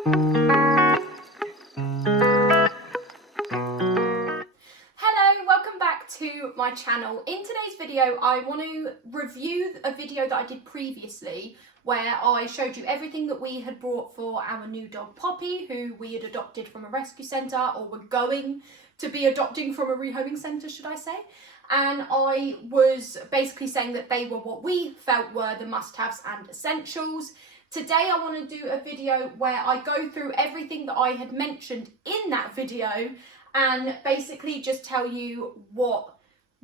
To my channel. In today's video I want to review a video that I did previously where I showed you everything that we had brought for our new dog Poppy, who we had adopted from a rescue centre, or were going to be adopting from a rehoming centre, should I say. And I was basically saying that they were what we felt were the must-haves and essentials. Today I want to do a video where I go through everything that I had mentioned in that video and basically just tell you what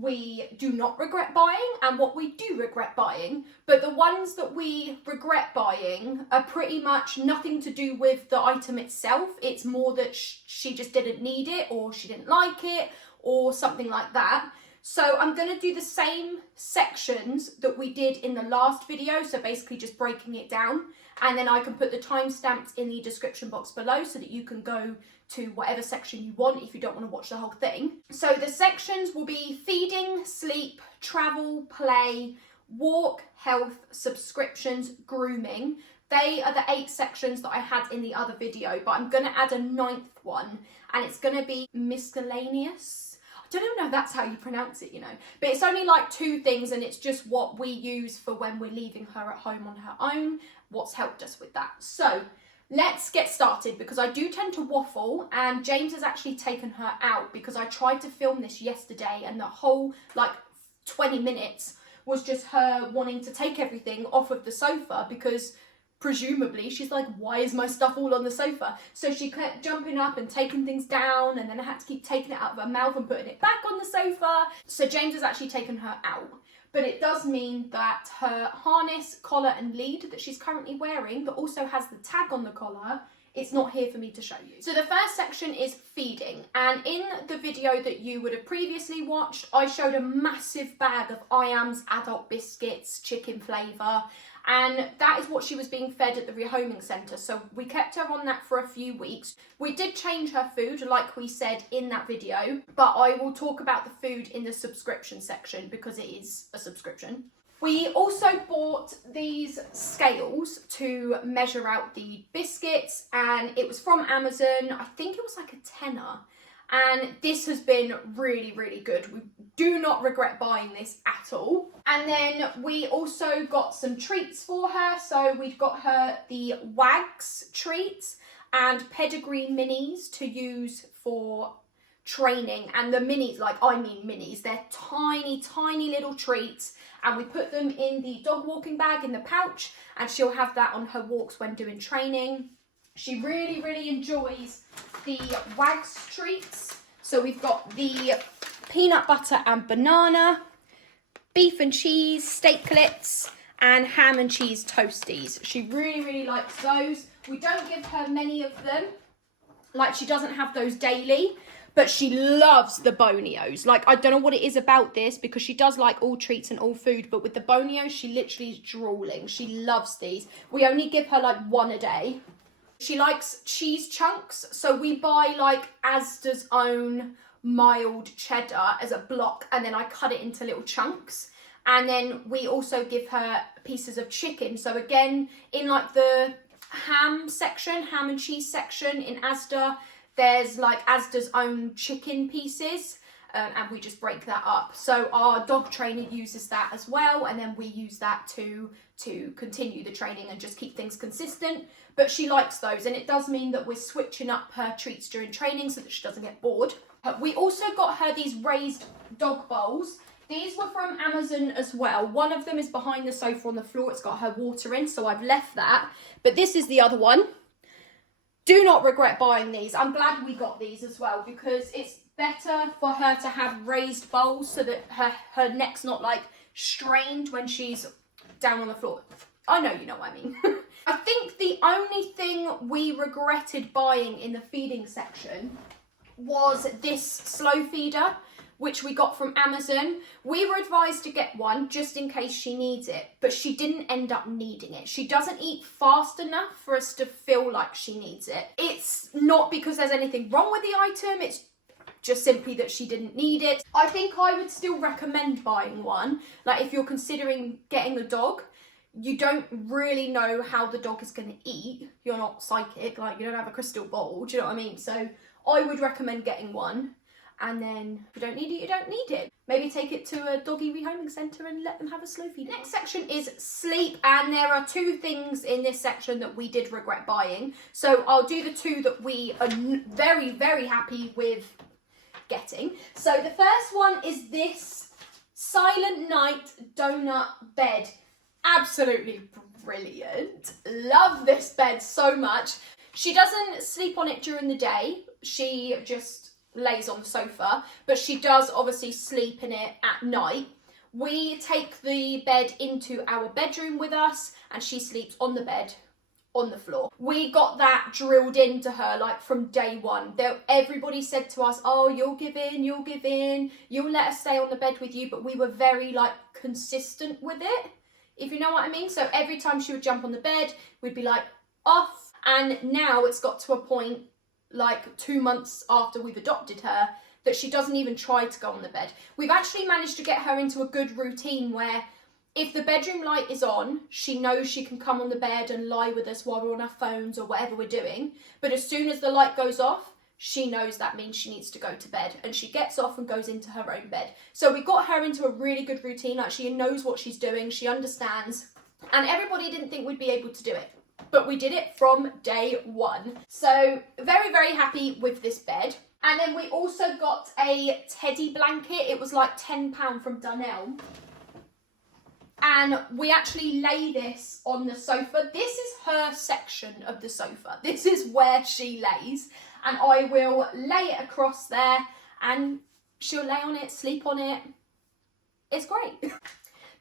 we do not regret buying and what we do regret buying. But the ones that we regret buying are pretty much nothing to do with the item itself. It's more that she just didn't need it, or she didn't like it, or something like that. So I'm going to do the same sections that we did in the last video, so basically just breaking it down, and then I can put the timestamps in the description box below so that you can go to whatever section you want if you don't want to watch the whole thing. So the sections will be feeding, sleep, travel, play, walk, health, subscriptions, grooming. They are the 8 sections that I had in the other video, but I'm going to add a 9th one, and it's going to be miscellaneous. I don't even know if that's how you pronounce it, you know, but it's only like 2 things, and it's just what we use for when we're leaving her at home on her own, what's helped us with that. So let's get started, because I do tend to waffle, and James has actually taken her out because I tried to film this yesterday and the whole like 20 minutes was just her wanting to take everything off of the sofa, because presumably she's like, why is my stuff all on the sofa? So she kept jumping up and taking things down, and then I had to keep taking it out of her mouth and putting it back on the sofa. So James has actually taken her out. But it does mean that her harness, collar and lead that she's currently wearing, that also has the tag on the collar, it's not here for me to show you. So the first section is feeding, and in the video that you would have previously watched, I showed a massive bag of IAM's adult biscuits, chicken flavour, and that is what she was being fed at the rehoming centre. So we kept her on that for a few weeks. We did change her food, like we said in that video, but I will talk about the food in the subscription section because it is a subscription. We also bought these scales to measure out the biscuits, and it was from Amazon. I think it was like a tenner. And this has been really, really good. We do not regret buying this at all. And then we also got some treats for her. So we've got her the Wags treats and pedigree minis to use for training. And the minis, like I mean minis, they're tiny, tiny little treats. And we put them in the dog walking bag in the pouch, and she'll have that on her walks when doing training. She really, really enjoys the Wags treats. So we've got the peanut butter and banana, beef and cheese steaklets, and ham and cheese toasties. She really, really likes those. We don't give her many of them. Like, she doesn't have those daily, but she loves the Bonios. Like, I don't know what it is about this, because she does like all treats and all food, but with the Bonios, she literally is drooling. She loves these. We only give her like 1 a day. She likes cheese chunks, so we buy like Asda's own mild cheddar as a block, and then I cut it into little chunks. And then we also give her pieces of chicken. So again, in like the ham section, ham and cheese section in Asda, there's like Asda's own chicken pieces, and we just break that up. So our dog trainer uses that as well, and then we use that to continue the training and just keep things consistent. But she likes those, and it does mean that we're switching up her treats during training so that she doesn't get bored. We also got her these raised dog bowls. These were from Amazon as well. One of them is behind the sofa on the floor. It's got her water in, so I've left that. But this is the other one. Do not regret buying these. I'm glad we got these as well, because it's better for her to have raised bowls so that her neck's not like strained when she's down on the floor. I know you know what I mean. I think the only thing we regretted buying in the feeding section was this slow feeder, which we got from Amazon. We were advised to get one just in case she needs it, but she didn't end up needing it. She doesn't eat fast enough for us to feel like she needs it. It's not because there's anything wrong with the item, it's just simply that she didn't need it. I think I would still recommend buying one. Like, if you're considering getting a dog, you don't really know how the dog is going to eat. You're not psychic, like you don't have a crystal ball, do you know what I mean? So I would recommend getting one, and then if you don't need it, you don't need it. Maybe take it to a doggy rehoming centre and let them have a slow feed. Next section is sleep, and there are two things in this section that we did regret buying. So I'll do the two that we are very, very happy with getting. So the first one is this Silent Night donut bed. Absolutely brilliant. Love this bed so much. She doesn't sleep on it during the day. She just lays on the sofa, but she does obviously sleep in it at night. We take the bed into our bedroom with us, and she sleeps on the bed on the floor. We got that drilled into her like from day one. Everybody said to us, oh, you'll give in, you'll let us stay on the bed with you, but we were very like consistent with it, if you know what I mean. So every time she would jump on the bed, we'd be like off. And now it's got to a point like 2 months after we've adopted her that she doesn't even try to go on the bed. We've actually managed to get her into a good routine where if the bedroom light is on, she knows she can come on the bed and lie with us while we're on our phones or whatever we're doing. But as soon as the light goes off, she knows that means she needs to go to bed, and she gets off and goes into her own bed. So we got her into a really good routine. Like, she knows what she's doing, she understands, and everybody didn't think we'd be able to do it, but we did it from day one. So very, very happy with this bed. And then we also got a teddy blanket. It was like £10 from Dunelm. And we actually lay this on the sofa. This is her section of the sofa. This is where she lays. And I will lay it across there and she'll lay on it, sleep on it. It's great.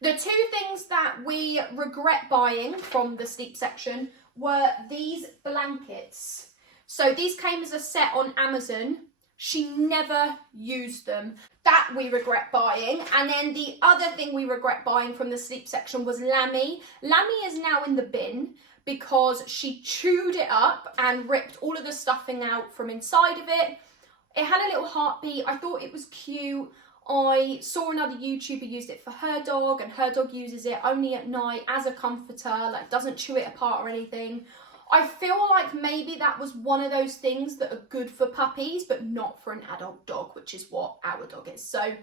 The two things that we regret buying from the sleep section were these blankets. So these came as a set on Amazon. She never used them. That we regret buying. And then the other thing we regret buying from the sleep section was Lammy. Lammy is now in the bin because she chewed it up and ripped all of the stuffing out from inside of it. It had a little heartbeat. I thought it was cute. I saw another YouTuber used it for her dog, and her dog uses it only at night as a comforter, like doesn't chew it apart or anything. I feel like maybe that was one of those things that are good for puppies, but not for an adult dog, which is what our dog is. So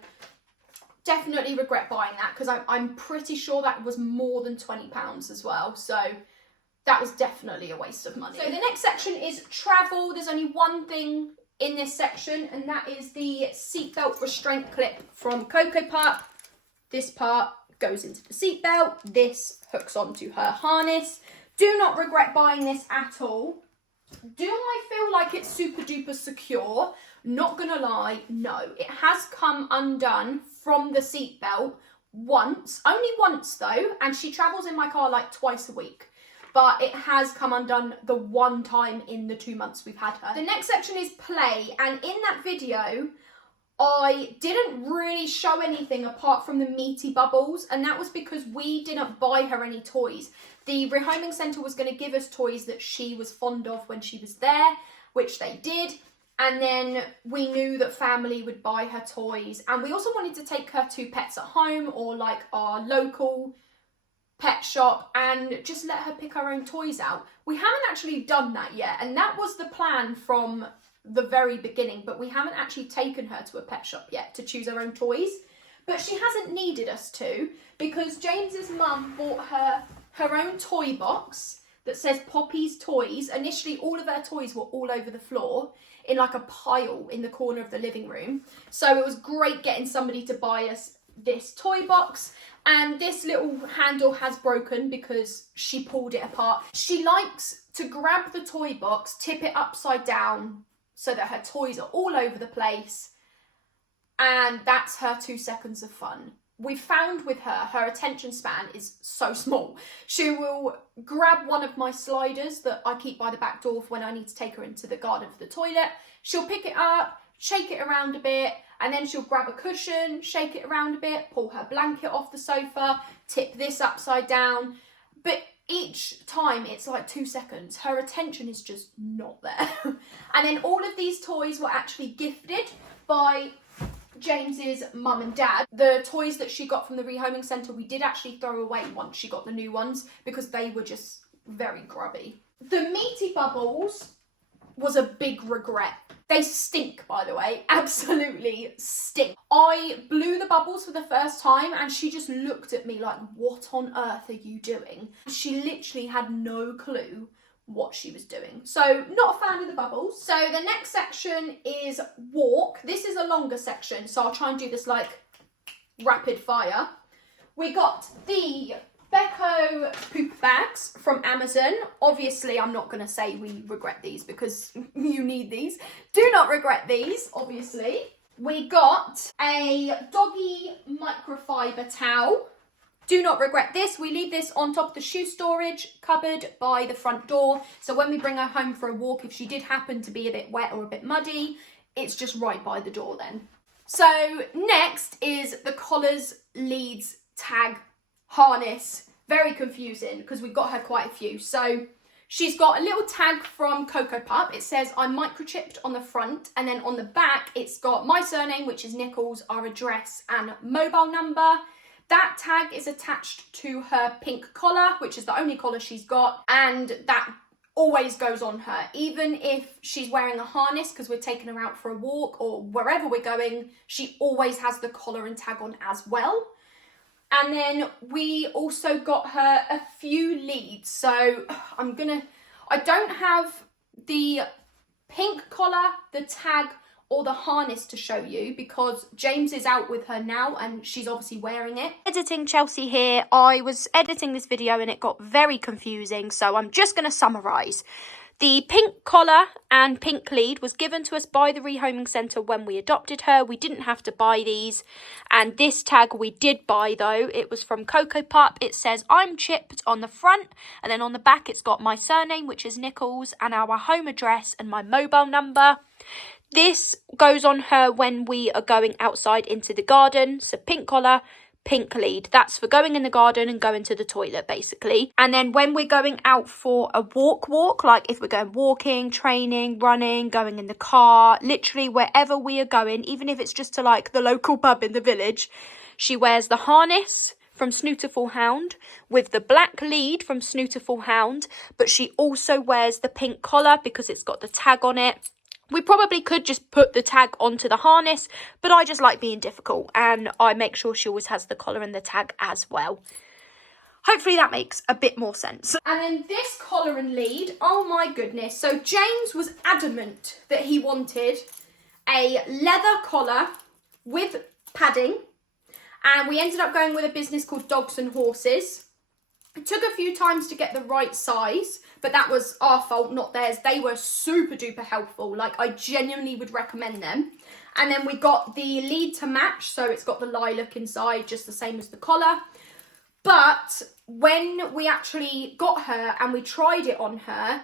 definitely regret buying that, because I'm pretty sure that was more than £20 as well. So that was definitely a waste of money. So the next section is travel. There's only one thing in this section, and that is the seatbelt restraint clip from Coco Pup. This part goes into the seatbelt. This hooks onto her harness. Do not regret buying this at all. Do I feel like it's super duper secure? Not gonna lie, no. It has come undone from the seatbelt once, only once though, and she travels in my car like twice a week. But it has come undone the one time in the 2 months we've had her. The next section is play, and in that video, I didn't really show anything apart from the meaty bubbles, and that was because we didn't buy her any toys. The rehoming centre was going to give us toys that she was fond of when she was there, which they did, and then we knew that family would buy her toys, and we also wanted to take her to Pets at Home or like our local pet shop and just let her pick her own toys out. We haven't actually done that yet, and that was the plan from the very beginning, but we haven't actually taken her to a pet shop yet to choose her own toys. But she hasn't needed us to, because James's mum bought her her own toy box that says Poppy's Toys. Initially all of her toys were all over the floor in like a pile in the corner of the living room, so it was great getting somebody to buy us this toy box. And this little handle has broken because she pulled it apart. She likes to grab the toy box, tip it upside down so that her toys are all over the place, and that's her 2 seconds of fun. We found with her attention span is so small. She will grab one of my sliders that I keep by the back door for when I need to take her into the garden for the toilet. She'll pick it up, shake it around a bit, and then she'll grab a cushion, shake it around a bit, pull her blanket off the sofa, tip this upside down. But each time it's like 2 seconds. Her attention is just not there. And then all of these toys were actually gifted by James's mum and dad, the toys that she got from the rehoming centre, we did actually throw away once she got the new ones because they were just very grubby. The meaty bubbles was a big regret. They stink, by the way, absolutely stink. I blew the bubbles for the first time and she just looked at me like, what on earth are you doing? She literally had no clue what she was doing. So not a fan of the bubbles. So the next section is walk. This is a longer section, so I'll try and do this like rapid fire. We got the Becco poop bags from Amazon. Obviously, I'm not going to say we regret these because you need these. Do not regret these, obviously. We got a doggy microfiber towel. Do not regret this. We leave this on top of the shoe storage cupboard by the front door. So when we bring her home for a walk, if she did happen to be a bit wet or a bit muddy, it's just right by the door then. So next is the collars, leads, tag, harness. Very confusing because we've got her quite a few. So she's got a little tag from Coco Pup. It says I'm microchipped on the front, and then on the back it's got my surname, which is Nichols, our address and mobile number. That tag is attached to her pink collar, which is the only collar she's got, and that always goes on her. Even if she's wearing a harness because we're taking her out for a walk or wherever we're going, she always has the collar and tag on as well. And then we also got her a few leads. So I don't have the pink collar, the tag, or the harness to show you because James is out with her now and she's obviously wearing it. Editing Chelsea here. I was editing this video and it got very confusing, so I'm just going to summarise. The pink collar and pink lead was given to us by the rehoming centre when we adopted her. We didn't have to buy these. And this tag we did buy though. It was from Coco Pup. It says I'm chipped on the front, and then on the back it's got my surname, which is Nichols, and our home address and my mobile number. This goes on her when we are going outside into the garden. So pink collar, pink lead. That's for going in the garden and going to the toilet, basically. And then when we're going out for a walk, like if we're going walking, training, running, going in the car, literally wherever we are going, even if it's just to like the local pub in the village, she wears the harness from Snooterful Hound with the black lead from Snooterful Hound, but she also wears the pink collar because it's got the tag on it. We probably could just put the tag onto the harness, but I just like being difficult and I make sure she always has the collar and the tag as well. Hopefully that makes a bit more sense. And then this collar and lead, oh my goodness. So James was adamant that he wanted a leather collar with padding, and we ended up going with a business called Dogs and Horses. It took a few times to get the right size, but that was our fault, not theirs. They were super duper helpful. Like, I genuinely would recommend them. And then we got the lead to match, so it's got the lilac inside, just the same as the collar. But when we actually got her and we tried it on her,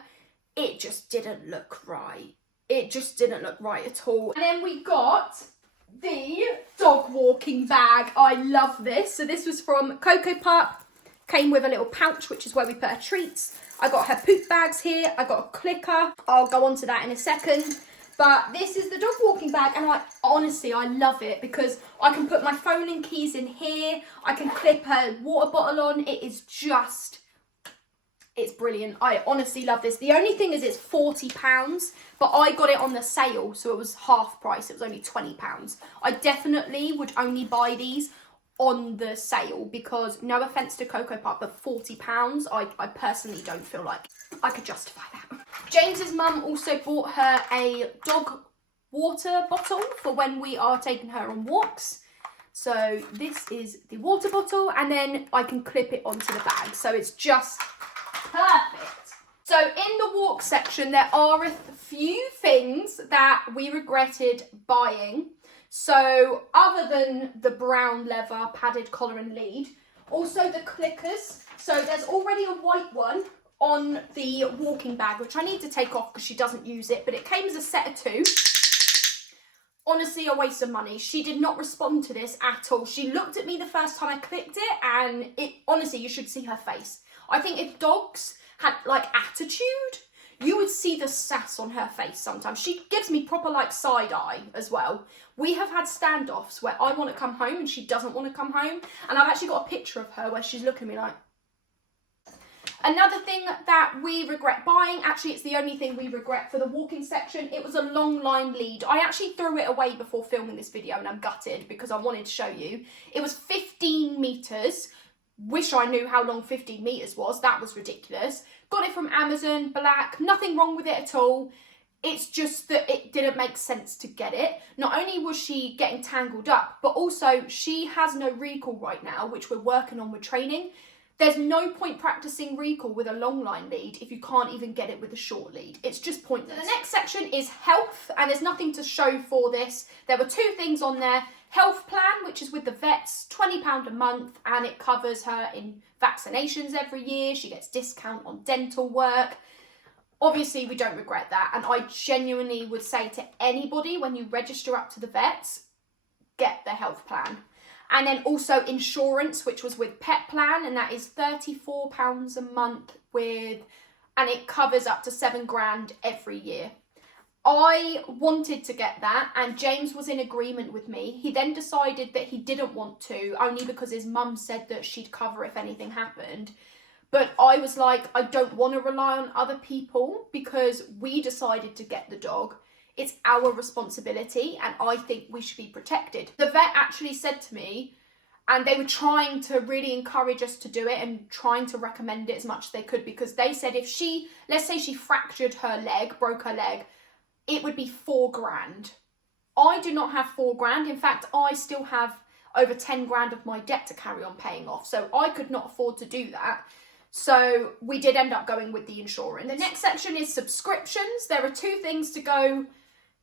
it just didn't look right. It just didn't look right at all. And then we got the dog walking bag. I love this. So this was from Coco Pup. Came with a little pouch, which is where we put her treats. I got her poop bags here. I got a clicker. I'll go on to that in a second. But this is the dog walking bag, and I love it because I can put my phone and keys in here. I can clip her water bottle on. It's brilliant. I honestly love this. The only thing is it's £40, but I got it on the sale, so it was half price. It was only £20. I definitely would only buy these on the sale because, no offence to Coco Pup, but £40, I personally don't feel like I could justify that. James's mum also bought her a dog water bottle for when we are taking her on walks. So this is the water bottle, and then I can clip it onto the bag, so it's just perfect. So in the walk section, there are a few things that we regretted buying. So other than the brown leather padded collar and lead, also the clickers. So there's already a white one on the walking bag, which I need to take off because she doesn't use it, but it came as a set of 2. Honestly, a waste of money. She did not respond to this at all. She looked at me the first time I clicked it, and honestly, you should see her face. I think if dogs had like attitude, you would see the sass on her face sometimes. She gives me proper like side eye as well. We have had standoffs where I want to come home and she doesn't want to come home. And I've actually got a picture of her where she's looking at me like. Another thing that we regret buying, actually it's the only thing we regret for the walking section, it was a long line lead. I actually threw it away before filming this video and I'm gutted because I wanted to show you. It was 15 metres. Wish I knew how long 15 metres was. That was ridiculous. Got it from Amazon, black, nothing wrong with it at all. It's just that it didn't make sense to get it. Not only was she getting tangled up, but also she has no recall right now, which we're working on with training. There's no point practicing recall with a long line lead if you can't even get it with a short lead. It's just pointless. So the next section is health, and there's nothing to show for this. There were 2 things on there. Health plan, which is with the vets, £20 a month, and it covers her in vaccinations every year. She gets discount on dental work. Obviously, we don't regret that, and I genuinely would say to anybody, when you register up to the vets, get the health plan. And then also insurance, which was with Pet Plan, and that is £34 a month and it covers up to 7 grand every year. I wanted to get that, and James was in agreement with me. He then decided that he didn't want to, only because his mum said that she'd cover if anything happened. But I was like, I don't want to rely on other people because we decided to get the dog. It's our responsibility and I think we should be protected. The vet actually said to me, and they were trying to really encourage us to do it and trying to recommend it as much as they could, because they said if she, let's say she fractured her leg, broke her leg, it would be 4 grand. I do not have 4 grand. In fact, I still have over 10 grand of my debt to carry on paying off. So I could not afford to do that. So we did end up going with the insurance. The next section is subscriptions. There are 2 things to go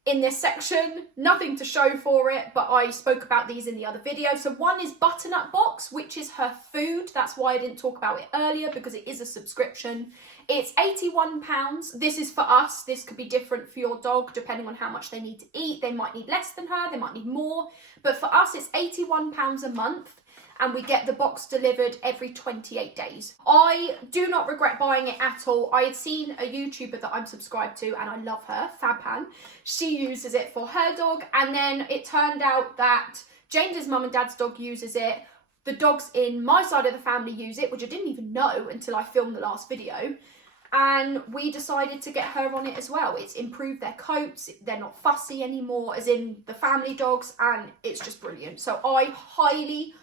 in this section, nothing to show for it, but I spoke about these in the other video. So one is Butternut Box, which is her food. That's why I didn't talk about it earlier, because it is a subscription. It's £81. This is for us. This could be different for your dog, depending on how much they need to eat. They might need less than her, they might need more. But for us, it's £81 a month. And we get the box delivered every 28 days. I do not regret buying it at all. I had seen a YouTuber that I'm subscribed to, and I love her, Fabhan. She uses it for her dog, and then it turned out that James's mum and dad's dog uses it. The dogs in my side of the family use it, which I didn't even know until I filmed the last video. And we decided to get her on it as well. It's improved their coats, they're not fussy anymore, as in the family dogs, and it's just brilliant. So I highly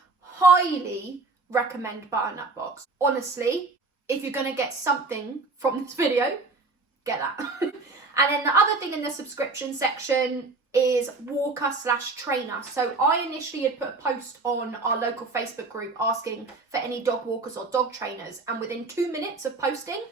recommend Butternut Box. Honestly, if you're going to get something from this video, get that. And then the other thing in the subscription section is walker/trainer. So I initially had put a post on our local Facebook group asking for any dog walkers or dog trainers, and within 2 minutes of posting,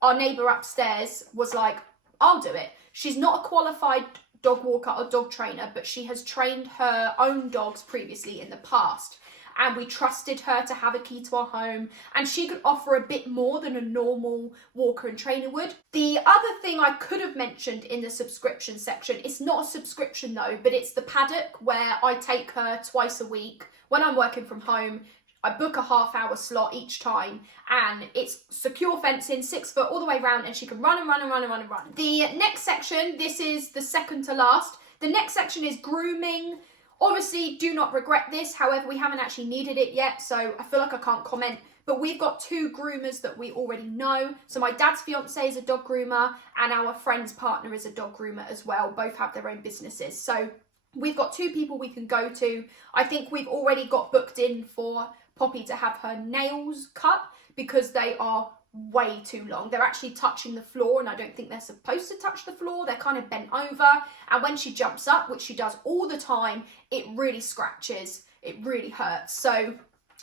our neighbour upstairs was like, I'll do it. She's not a qualified dog walker or dog trainer, but she has trained her own dogs previously in the past. And we trusted her to have a key to our home, and she could offer a bit more than a normal walker and trainer would. The other thing I could have mentioned in the subscription section, it's not a subscription though, but it's the paddock where I take her twice a week. When I'm working from home, I book a half-hour slot each time, and it's secure fencing, 6 foot all the way around, and she can run and run and run and run and run. The next section, this is the second to last. The next section is grooming. Obviously, do not regret this. However, we haven't actually needed it yet, so I feel like I can't comment. But we've got 2 groomers that we already know. So my dad's fiance is a dog groomer, and our friend's partner is a dog groomer as well. Both have their own businesses. So we've got 2 people we can go to. I think we've already got booked in for Poppy to have her nails cut, because they are way too long. They're actually touching the floor, and I don't think they're supposed to touch the floor. They're kind of bent over, and when she jumps up, which she does all the time, it really scratches. It really hurts. So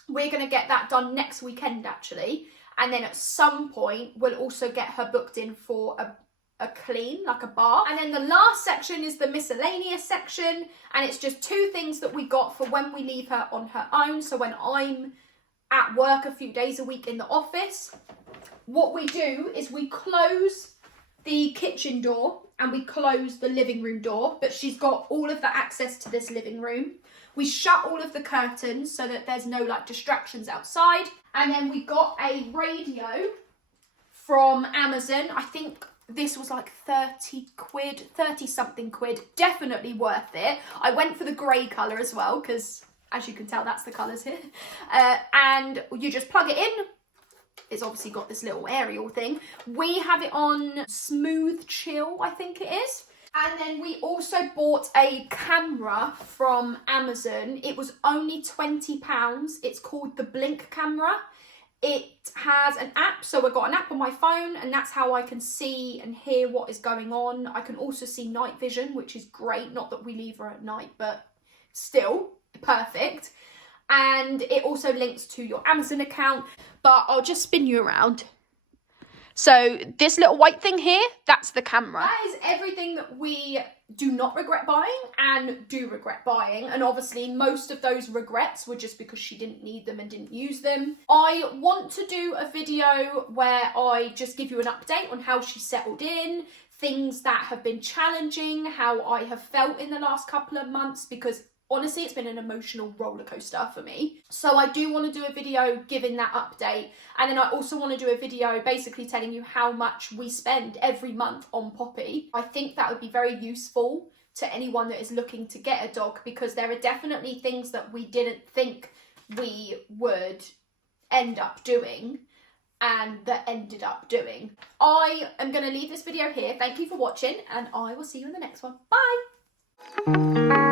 we're going to get that done next weekend actually, and then at some point we'll also get her booked in for a clean, like a bath. And then the last section is the miscellaneous section, and it's just 2 things that we got for when we leave her on her own. So when I'm at work a few days a week in the office, what we do is we close the kitchen door and we close the living room door, but she's got all of the access to this living room. We shut all of the curtains so that there's no like distractions outside. And then we got a radio from Amazon. I think This was like 30 quid, 30 something quid, definitely worth it. I went for the grey colour as well, because as you can tell, that's the colours here. And you just plug it in. It's obviously got this little aerial thing. We have it on smooth chill, I think it is. And then we also bought a camera from Amazon. It was only £20. It's called the Blink camera. It has an app, so I've got an app on my phone, and that's how I can see and hear what is going on. I can also see night vision, which is great. Not that we leave her at night, but still perfect. And it also links to your Amazon account, but I'll just spin you around. So this little white thing here, that's the camera. That is everything that we do not regret buying and do regret buying. And obviously most of those regrets were just because she didn't need them and didn't use them. I want to do a video where I just give you an update on how she settled in, things that have been challenging, how I have felt in the last couple of months, because honestly, it's been an emotional roller coaster for me. So I do want to do a video giving that update. And then I also want to do a video basically telling you how much we spend every month on Poppy. I think that would be very useful to anyone that is looking to get a dog, because there are definitely things that we didn't think we would end up doing and that ended up doing. I am going to leave this video here. Thank you for watching, and I will see you in the next one. Bye!